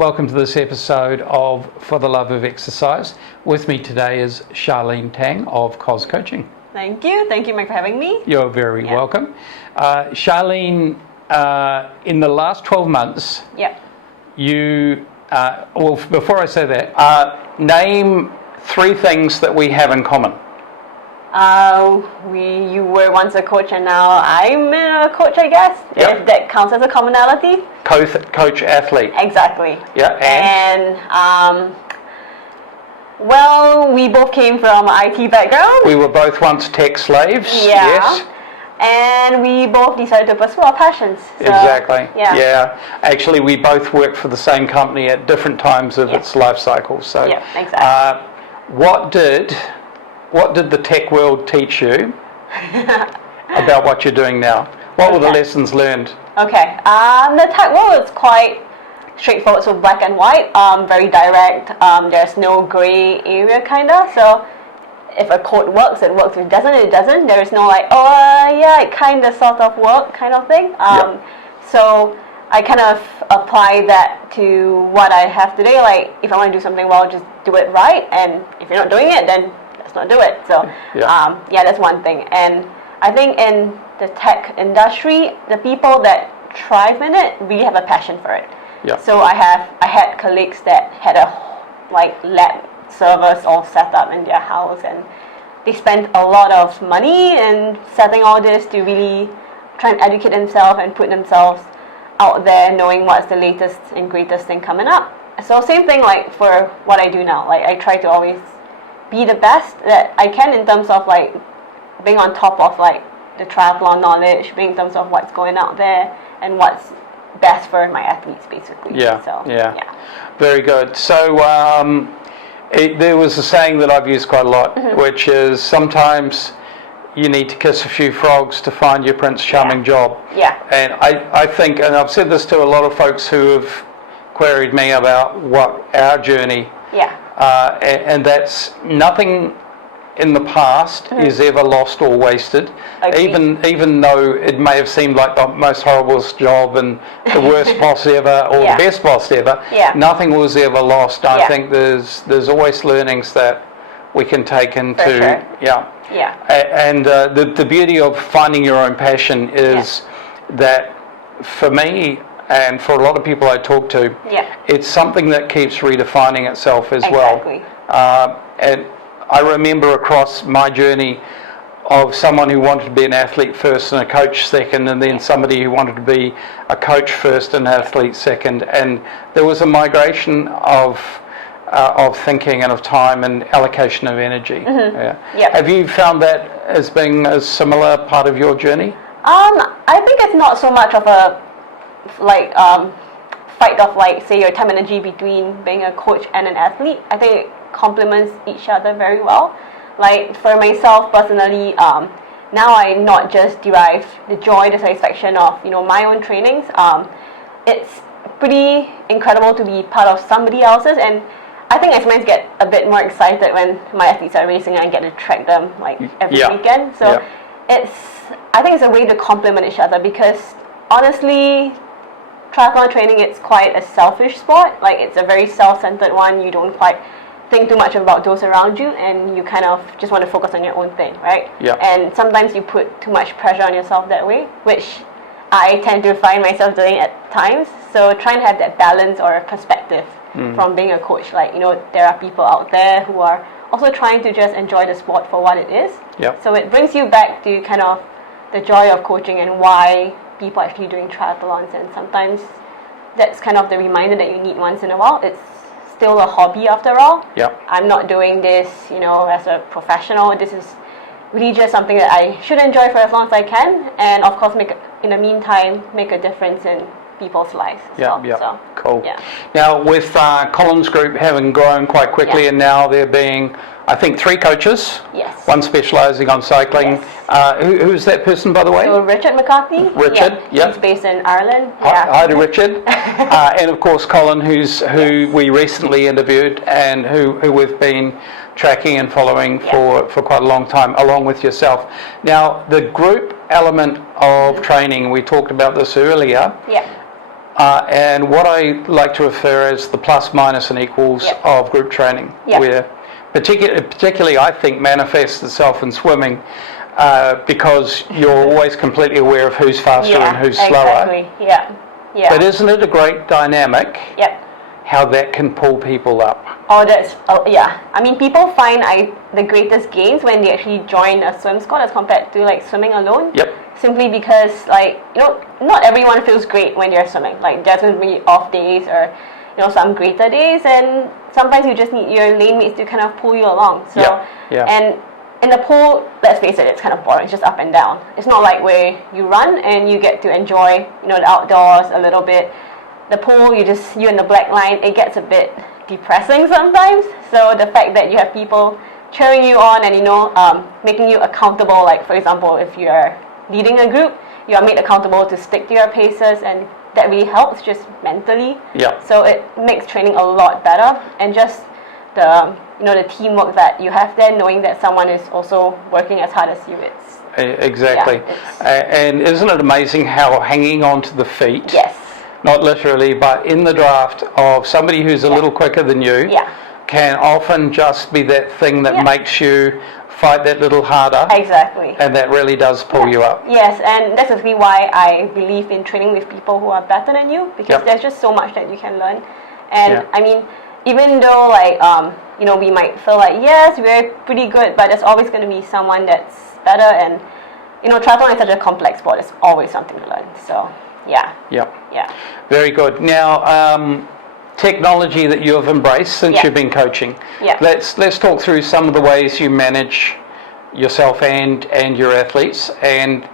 Welcome to this episode of For the Love of Exercise. With me today is Charlene Tang of COS Coaching. Thank you, Mike, for having me. You're very welcome. Charlene, in the last 12 months, you, before I say that, name 3 things that we have in common. You were once a coach and now I'm a coach, I guess, if that counts as a commonality. Coach athlete. Exactly. Yeah, and we both came from an IT background. We were both once tech slaves. Yeah. Yes. And we both decided to pursue our passions. So, exactly. Yeah. Actually, we both worked for the same company at different times of its life cycle. So, exactly. What did the tech world teach you about what you're doing now? What were the lessons learned? Okay. The tech world is quite straightforward, so black and white, very direct. There's no gray area, kinda. So if a code works, it works. If it doesn't, it doesn't. There is no like, it kinda sort of work kind of thing. So I kind of apply that to what I have today. Like, if I want to do something well, just do it right. And if you're not doing it, then let's not do it. So that's one thing. And I think in the tech industry, the people that thrive in it really have a passion for it. So I had colleagues that had a lab servers all set up in their house, and they spent a lot of money in setting all this to really try and educate themselves and put themselves out there, knowing what's the latest and greatest thing coming up. So same thing like for what I do now. Like, I try to always be the best that I can in terms of like being on top of like the triathlon knowledge, being in terms of what's going out there and what's best for my athletes, basically. Very good. So there was a saying that I've used quite a lot, which is sometimes you need to kiss a few frogs to find your Prince Charming job. And I think, and I've said this to a lot of folks who have queried me about what our journey, and that's nothing in the past is ever lost or wasted. Even though it may have seemed like the most horrible job and the worst boss ever or the best boss ever, nothing was ever lost. I think there's always learnings that we can take into and the beauty of finding your own passion is that for me and for a lot of people I talk to, it's something that keeps redefining itself as well. And I remember across my journey of someone who wanted to be an athlete first and a coach second, and then somebody who wanted to be a coach first and an athlete second, and there was a migration of thinking and of time and allocation of energy. Have you found that as being a similar part of your journey? I think it's not so much of a fight of say your time and energy between being a coach and an athlete. I think it complements each other very well. Like for myself personally, now I not just derive the joy, the satisfaction of my own trainings. It's pretty incredible to be part of somebody else's, and I think I sometimes get a bit more excited when my athletes are racing and I get to track them every weekend. So I think it's a way to complement each other, because honestly, triathlon training, it's quite a selfish sport. Like, it's a very self-centered one. You don't quite think too much about those around you, and you kind of just want to focus on your own thing, right? And sometimes you put too much pressure on yourself that way, which I tend to find myself doing at times. So trying to have that balance or perspective from being a coach. Like, there are people out there who are also trying to just enjoy the sport for what it is. So it brings you back to kind of the joy of coaching and why people are actually doing triathlons, and sometimes that's kind of the reminder that you need once in a while. It's still a hobby after all. I'm not doing this, as a professional. This is really just something that I should enjoy for as long as I can, and of course in the meantime make a difference in people's lives. Cool. Now with Colin's group having grown quite quickly, and now there being, I think, 3 coaches. One specialising on cycling. Who's that person, by the way? So Richard McCarthy. Richard. He's based in Ireland. Hi to Richard. And of course Colin, who we recently interviewed and who we've been tracking and following for quite a long time, along with yourself. Now the group element of training, we talked about this earlier. And what I like to refer as the plus, minus and equals Yep. of group training, Yep. where particularly I think manifests itself in swimming, because you're always completely aware of who's faster and who's slower. Exactly. Yeah. Yeah. But isn't it a great dynamic Yep. how that can pull people up? Oh, yeah. I mean, people find the greatest gains when they actually join a swim squad as compared to like swimming alone. Yep. Simply because, like, not everyone feels great when they're swimming. Like, there's going to be off days or, some greater days, and sometimes you just need your lane mates to kind of pull you along. So, Yeah. and in the pool, let's face it, it's kind of boring. It's just up and down. It's not like where you run and you get to enjoy, the outdoors a little bit. The pool, you in the black line, it gets a bit depressing sometimes. So the fact that you have people cheering you on and making you accountable, like for example, if you're leading a group, you are made accountable to stick to your paces, and that really helps just mentally. Yeah. So it makes training a lot better, and just the the teamwork that you have there, knowing that someone is also working as hard as you. Exactly. And isn't it amazing how hanging on to the feet? Yes. Not literally, but in the draft of somebody who's a little quicker than you, can often just be that thing that makes you fight that little harder. Exactly. And that really does pull you up. Yes, and that's actually why I believe in training with people who are better than you, because there's just so much that you can learn. And I mean, even though we might feel like, yes, we're pretty good, but there's always going to be someone that's better, and triathlon is such a complex sport. There's always something to learn. So yeah. Very good. Now, technology that you have embraced since you've been coaching. Let's talk through some of the ways you manage yourself and your athletes, and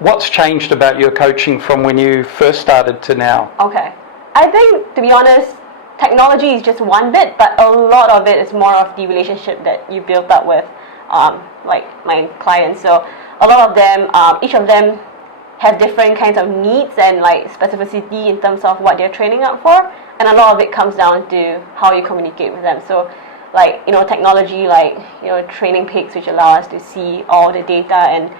what's changed about your coaching from when you first started to now. Okay. I think, to be honest, technology is just one bit, but a lot of it is more of the relationship that you built up with my clients. So a lot of them, each of them have different kinds of needs and specificity in terms of what they're training up for, and a lot of it comes down to how you communicate with them. So technology training pics, which allow us to see all the data and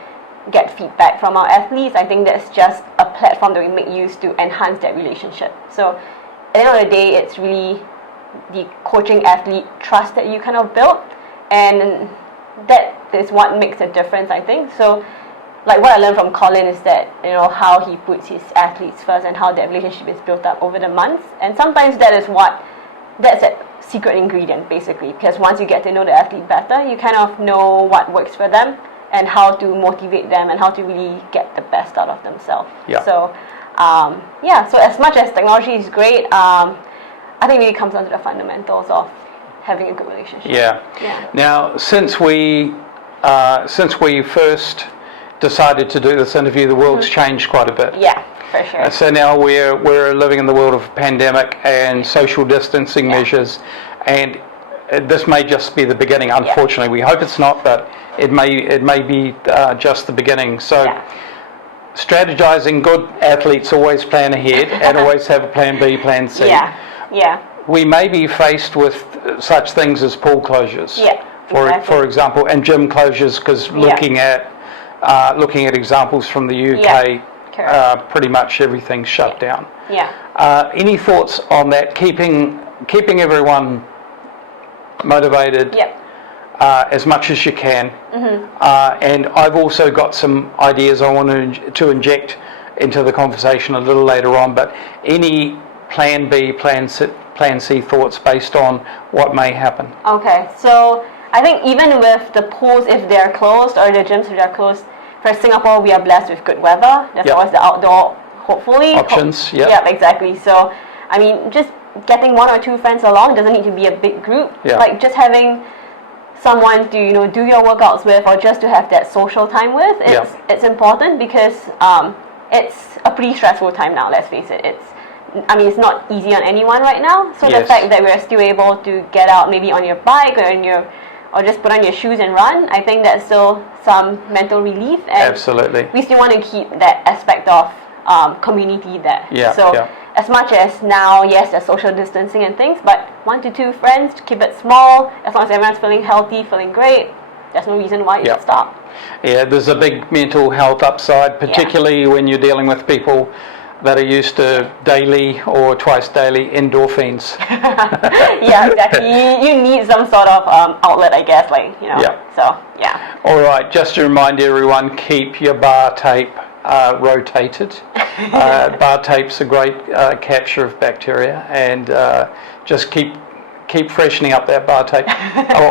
get feedback from our athletes. I think that's just a platform that we make use to enhance that relationship. So at the end of the day, it's really the coaching athlete trust that you kind of built, and that is what makes a difference, I think. So what I learned from Colin is that how he puts his athletes first and how that relationship is built up over the months, and sometimes that's a secret ingredient basically, because once you get to know the athlete better, you kind of know what works for them and how to motivate them and how to really get the best out of themselves. So so as much as technology is great, I think it really comes down to the fundamentals of having a good relationship. Now, since we first decided to do this interview, the world's changed quite a bit. Yeah, for sure. So now we're living in the world of pandemic and social distancing measures, and this may just be the beginning. Unfortunately, we hope it's not, but it may be just the beginning. So strategizing, good athletes always plan ahead and always have a plan B, plan C. We may be faced with such things as pool closures, for example, and gym closures, because looking at examples from the UK, pretty much everything's shut down. Any thoughts on that? Keeping everyone motivated as much as you can. And I've also got some ideas I want to inject into the conversation a little later on, but any plan B, plan C thoughts based on what may happen? Okay, so I think even with the pools, if they're closed, or the gyms if they're closed, for Singapore, we are blessed with good weather. There's always the outdoor, hopefully. Options, exactly. So, I mean, just getting one or two friends along doesn't need to be a big group. Just having someone to, do your workouts with, or just to have that social time with, it's important, because it's a pretty stressful time now, let's face it. It's not easy on anyone right now. So the fact that we're still able to get out, maybe on your bike or just put on your shoes and run, I think that's still some mental relief. And absolutely. We still want to keep that aspect of community there. As much as now, yes, there's social distancing and things, but 1 to 2 friends, keep it small. As long as everyone's feeling healthy, feeling great, there's no reason why you should stop. There's a big mental health upside, particularly when you're dealing with people that are used to daily or twice daily endorphins. Yeah, exactly. You need some sort of outlet, I guess, like, you know. Yeah. So, yeah. All right, just to remind everyone, keep your bar tape rotated. Bar tape's a great capture of bacteria, and just keep freshening up that bar tape,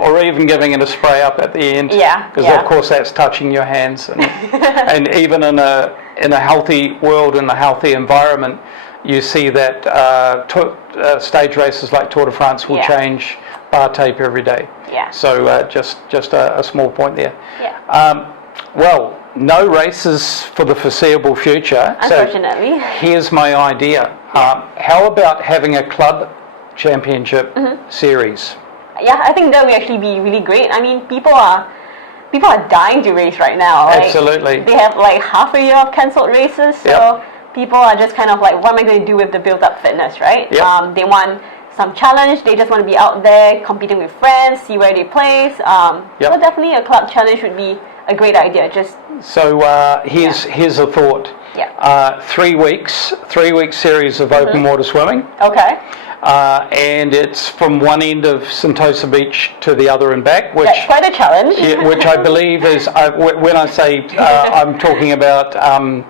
or even giving it a spray up at the end. Yeah. Because of course that's touching your hands, and even in a healthy world, in a healthy environment, you see that stage races like Tour de France will change bar tape every day. Yeah. So just a small point there. Yeah. Well, no races for the foreseeable future. Unfortunately. So here's my idea. How about having a club championship series? Yeah, I think that would actually be really great. I mean, people are dying to race right now. Like, Absolutely. They have like half a year of cancelled races, so people are just kind of like, what am I going to do with the built-up fitness, right? Yep. They want some challenge. They just want to be out there competing with friends, see where they place. So definitely a club challenge would be a great idea. Just so here's a thought. Yeah. 3 weeks series of open water swimming. Okay. And it's from one end of Sentosa Beach to the other and back, which that's quite a challenge. which I believe is when I say I'm talking about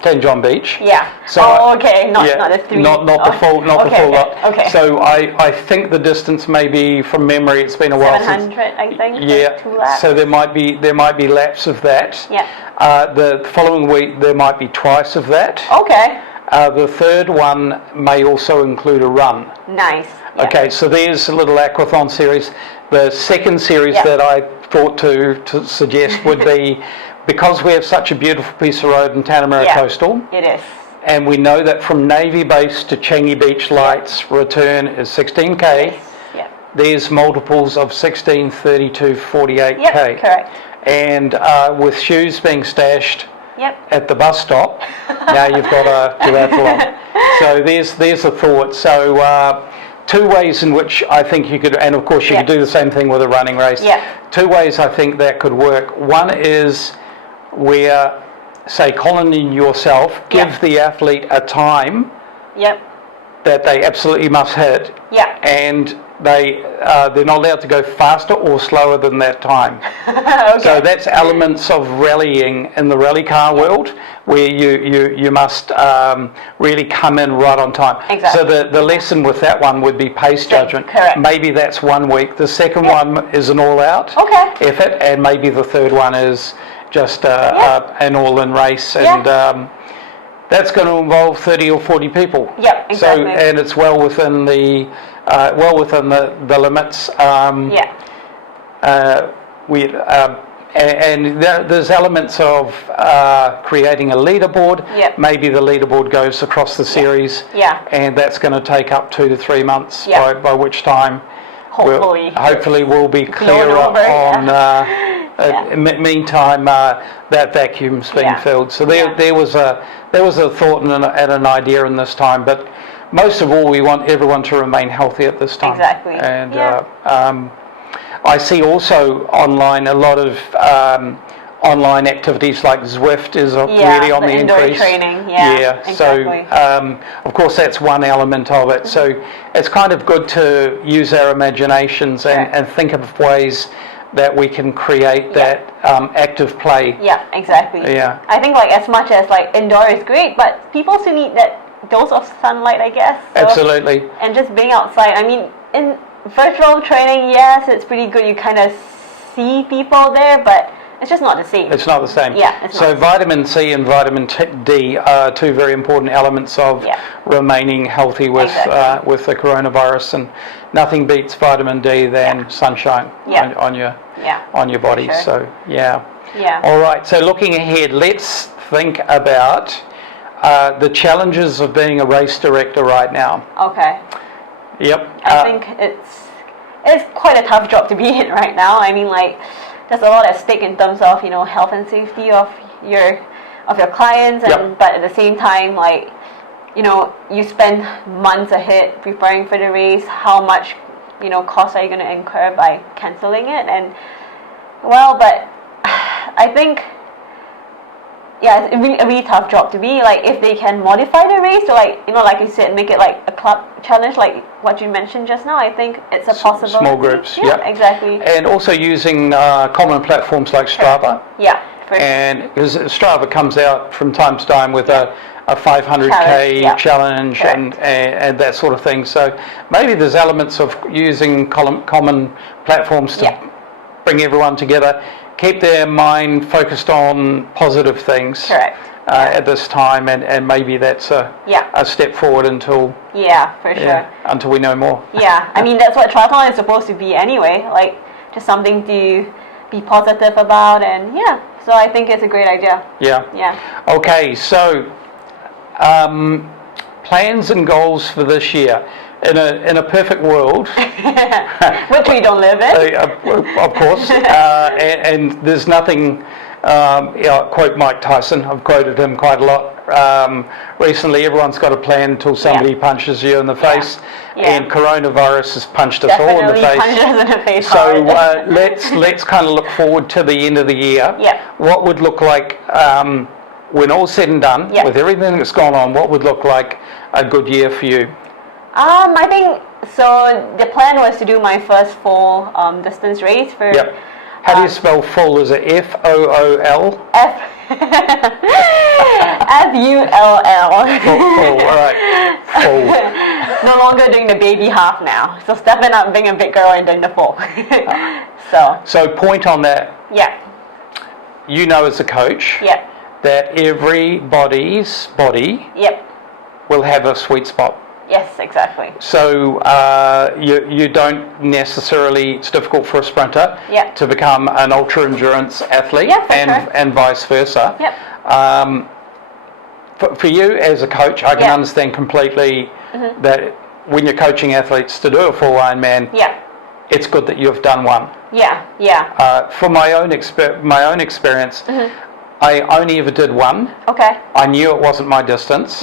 Tanjong Beach. Yeah. So okay. Not the three. Not the full lot. Okay. So I think the distance may be, from memory, it's been a while 700, I think. Yeah. 2 laps. So there might be laps of that. Yeah. The following week there might be twice of that. Okay. The third one may also include a run. Nice. Yeah. Okay, so there's a little aquathon series. The second series that I thought to suggest would be, because we have such a beautiful piece of road in Tanamera Coastal. It is. And we know that from Navy Base to Changi Beach Lights, return is 16K. Yes. Yeah. There's multiples of 16, 32, 48K. Yep, correct. And with shoes being stashed at the bus stop, now you've got a duathlon. So there's a thought. So 2 ways in which I think you could, and of course you could do the same thing with a running race. Yeah. 2 ways I think that could work. One is where, say, Colin and yourself give the athlete a time that they absolutely must hit, and they're not allowed to go faster or slower than that time. Okay. So that's elements of rallying in the rally car world, where you must really come in right on time. Exactly. So the lesson with that one would be pace judgment. Correct. Maybe that's 1 week. The second one is an all-out effort, and maybe the third one is just an all-in race, and that's going to involve 30 or 40 people. Yeah, exactly. So, and it's well within the limits. There's elements of creating a leaderboard. Yep. Maybe the leaderboard goes across the series. Yeah. And that's going to take up 2 to 3 months. By which time, hopefully we'll be clearer on. Meantime, that vacuum's being filled. So there was a thought and an idea in this time, but most of all, we want everyone to remain healthy at this time. Exactly. And I see also online a lot of online activities like Zwift is really on the increase. Training. Exactly. So of course that's one element of it. So it's kind of good to use our imaginations and think of ways that we can create that active play. Yeah, exactly. Yeah. I think like as much as like indoor is great, but people still need that dose of sunlight, I guess. So, absolutely. And just being outside. I mean, in virtual training, yes, it's pretty good. You kind of see people there, but it's just not the same. It's not the same. Yeah. So vitamin C and vitamin D are 2 very important elements of remaining healthy with the coronavirus, and nothing beats vitamin D than sunshine on your body. Sure. So yeah. All right. So looking ahead, let's think about the challenges of being a race director right now. Okay. Yep. I think it's quite a tough job to be in right now. I mean, like, there's a lot at stake in terms of, health and safety of your clients, and but at the same time, like, you spend months ahead preparing for the race. How much, cost are you going to incur by cancelling it? And but I think yeah, it's a really tough job to be. Like, if they can modify the race to, like, you know, like you said, make it like a club challenge, like what you mentioned just now, I think it's a possible. Small groups, yeah, exactly. And also using common platforms like Strava. Yeah. And because Strava comes out from time to time with a 500k challenge and that sort of thing. So maybe there's elements of using common platforms to bring everyone together, keep their mind focused on positive things. Correct. At this time, and maybe that's a step forward until for sure until we know more. Yeah, I mean, that's what triathlon is supposed to be anyway, like just something to be positive about, and so I think it's a great idea. Yeah. Okay, so plans and goals for this year. In a perfect world, which we don't live in, of course, and there's nothing. Quote Mike Tyson. I've quoted him quite a lot recently. Everyone's got a plan until somebody punches you in the face, and coronavirus has punched us all in the face. Punches us in the face. So let's kind of look forward to the end of the year. What would look like when all's said and done, with everything that's gone on? What would look like a good year for you? I think so. The plan was to do my first full distance race for. How do you spell full? Is it F-O-O-L? F-U-L-L. Full, all right. Full. No longer doing the baby half now. So stepping up, being a big girl and doing the full. So point on that. Yeah. You know as a coach that everybody's body will have a sweet spot. Yes, exactly. So you don't necessarily, it's difficult for a sprinter to become an ultra endurance athlete and vice versa. For you as a coach, I can understand completely that when you're coaching athletes to do a full Ironman, it's good that you've done one. For my own experience, I only ever did one. Okay. I knew it wasn't my distance.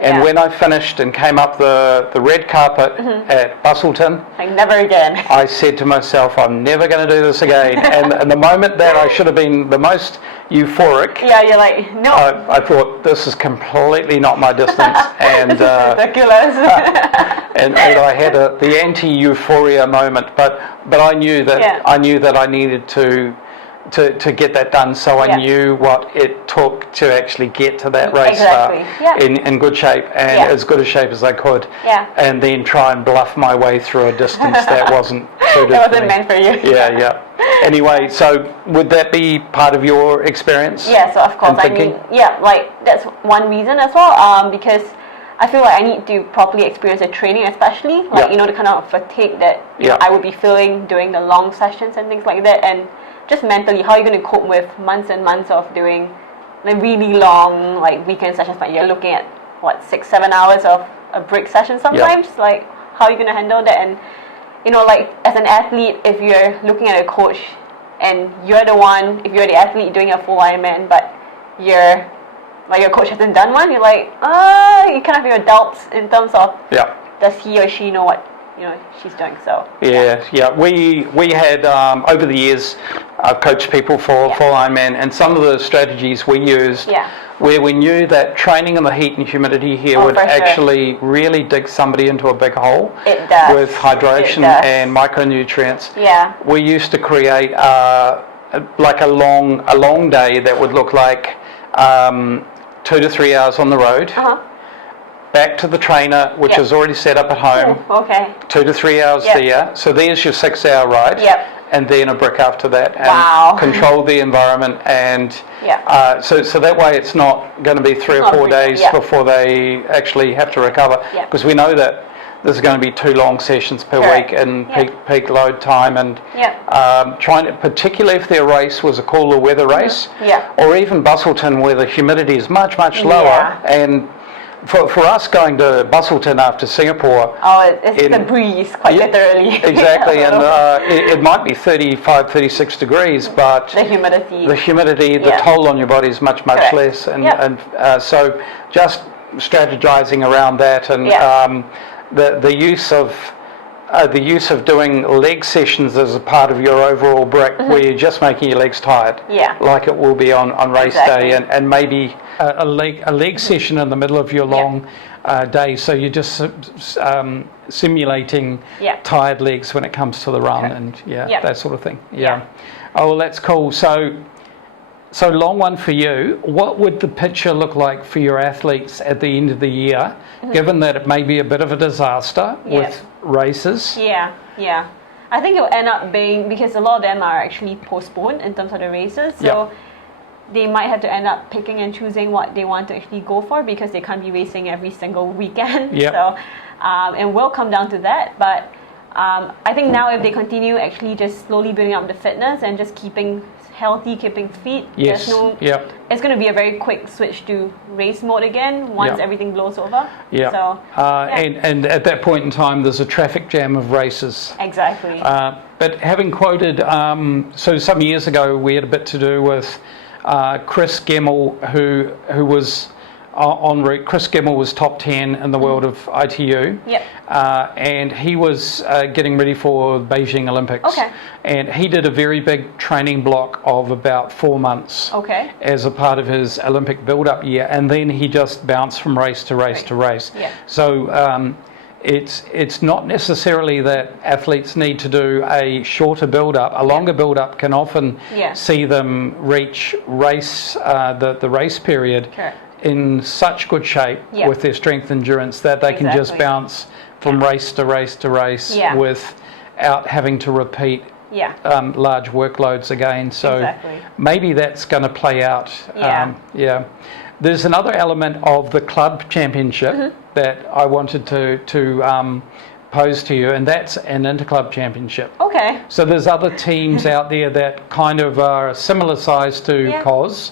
And when I finished and came up the red carpet at Bustleton, like, never again. I said to myself, I'm never going to do this again. and the moment that I should have been the most euphoric, you're like, no. I thought, this is completely not my distance. And this is ridiculous. and I had the anti-euphoria moment, but I knew that I needed to get that done, so I knew what it took to actually get to that race in good shape, and as good a shape as I could, and then try and bluff my way through a distance that wasn't suited that wasn't meant for you. Anyway, so would that be part of your experience? So of course. I mean, like, that's one reason as well, because I feel like I need to properly experience the training, especially like you know, the kind of fatigue that I would be feeling during the long sessions and things like that, and just mentally, how are you going to cope with months and months of doing like really long, like, weekend sessions? Like, you're looking at 6-7 hours of a break session sometimes. Like, how are you going to handle that? And you know, like, as an athlete, if you're looking at a coach and you're the one, if you're the athlete doing a full Ironman, but your coach hasn't done one, you're like, you kind of have your doubts in terms of does he or she know what she's doing. So we had over the years, I've coached people for full Ironman, and some of the strategies we used where we knew that training in the heat and humidity here would actually really dig somebody into a big hole with hydration and micronutrients. We used to create like a long day that would look like 2 to 3 hours on the road. Back to the trainer, which is already set up at home. 2 to 3 hours there. So there's your 6-hour ride. And then a break after that. And control the environment. And so that way it's not going to be 3 or 4 days before they actually have to recover. Because we know that there's going to be 2 long sessions per week and peak load time. And trying to, particularly if their race was a cooler weather race, or even Bustleton where the humidity is much lower. And for us going to Bustleton after Singapore, it's the breeze, quite literally. Exactly, and it might be 35, 36 degrees, but the humidity, the toll on your body is much less, and so just strategizing around that, and the use of the use of doing leg sessions as a part of your overall brick, where you're just making your legs tired, like it will be on race day, and maybe a leg session in the middle of your long day, so you're just simulating tired legs when it comes to the run, and that sort of thing. Oh, well, that's cool. So long one for you. What would the picture look like for your athletes at the end of the year, given that it may be a bit of a disaster with races? I think it will end up being, because a lot of them are actually postponed in terms of the races, so they might have to end up picking and choosing what they want to actually go for, because they can't be racing every single weekend. So it will come down to that, but I think now if they continue actually just slowly building up the fitness and just keeping healthy, keeping fit, it's going to be a very quick switch to race mode again once everything blows over. So, and at that point in time, there's a traffic jam of races. Exactly. But having quoted, so some years ago, we had a bit to do with Chris Gemmell, who was en route. Chris Gemmell was top 10 in the world of ITU, and he was getting ready for Beijing Olympics. And he did a very big training block of about 4 months as a part of his Olympic build-up year, and then he just bounced from race to race to race. So it's not necessarily that athletes need to do a shorter build-up. A longer build-up can often see them reach race the race period in such good shape with their strength endurance that they can just bounce from race to race to race without having to repeat large workloads again. So maybe that's going to play out. There's another element of the club championship that I wanted to pose to you, and that's an InterClub Championship. So there's other teams out there that kind of are similar size to COS.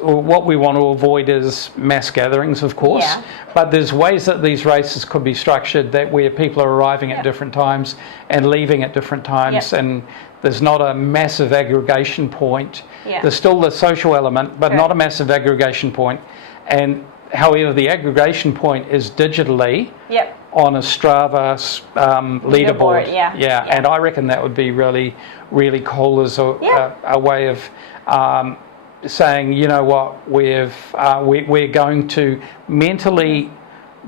What we want to avoid is mass gatherings, of course, but there's ways that these races could be structured that where people are arriving at different times and leaving at different times, and there's not a massive aggregation point. There's still the social element, but not a massive aggregation point. And however, the aggregation point is digitally on a Strava leaderboard. And I reckon that would be really, really cool as a way of saying, you know what, we're going to mentally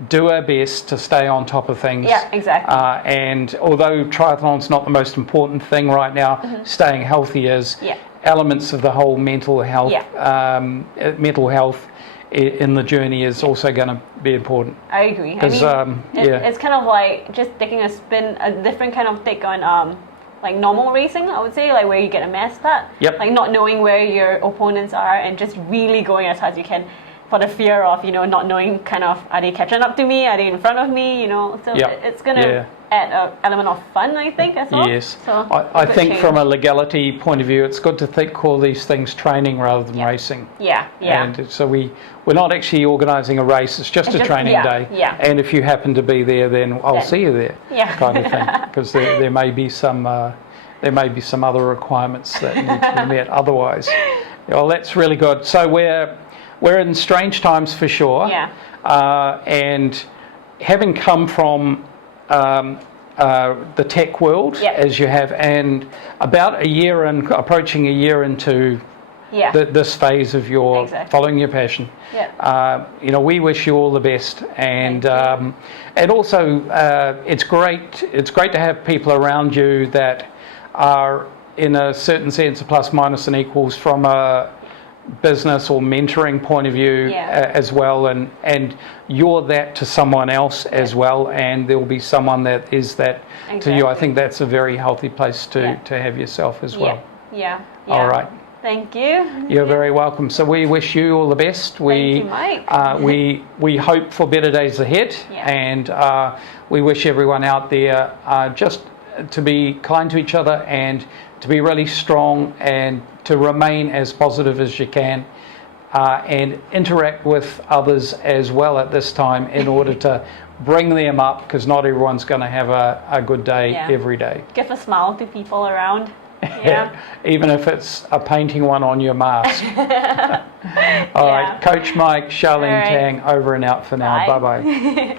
do our best to stay on top of things. And although triathlon's not the most important thing right now, staying healthy is. Elements of the whole mental health in the journey is also going to be important. I agree. Because it's kind of like just taking a different kind of take on like normal racing, I would say, like where you get a mass start, like not knowing where your opponents are and just really going as hard as you can, for the fear of not knowing kind of, are they catching up to me, are they in front of me, so it's going to add an element of fun, I think, as well. So I think from a legality point of view, it's good to call these things training rather than racing. And so we're not actually organising a race, it's just a training day. And if you happen to be there, then I'll see you there, kind of thing, because there may be some other requirements that need to be met otherwise. Well, that's really good. So we're in strange times for sure. And having come from the tech world, as you have, and about approaching a year into this phase of your following your passion, we wish you all the best, and also it's great to have people around you that are in a certain sense a plus, minus, and equals from a business or mentoring point of view as well, and you're that to someone else as well, and there will be someone that is that to you. I think that's a very healthy place to have yourself as well. All right. Thank you. You're very welcome. So we wish you all the best. Thank you, Mike. We hope for better days ahead, and we wish everyone out there just to be kind to each other and to be really strong and to remain as positive as you can, and interact with others as well at this time in order to bring them up, because not everyone's going to have a good day every day. Give a smile to people around. Even if it's a painting one on your mask. All right, Coach Mike, Charlene Tang, over and out for now. Bye-bye.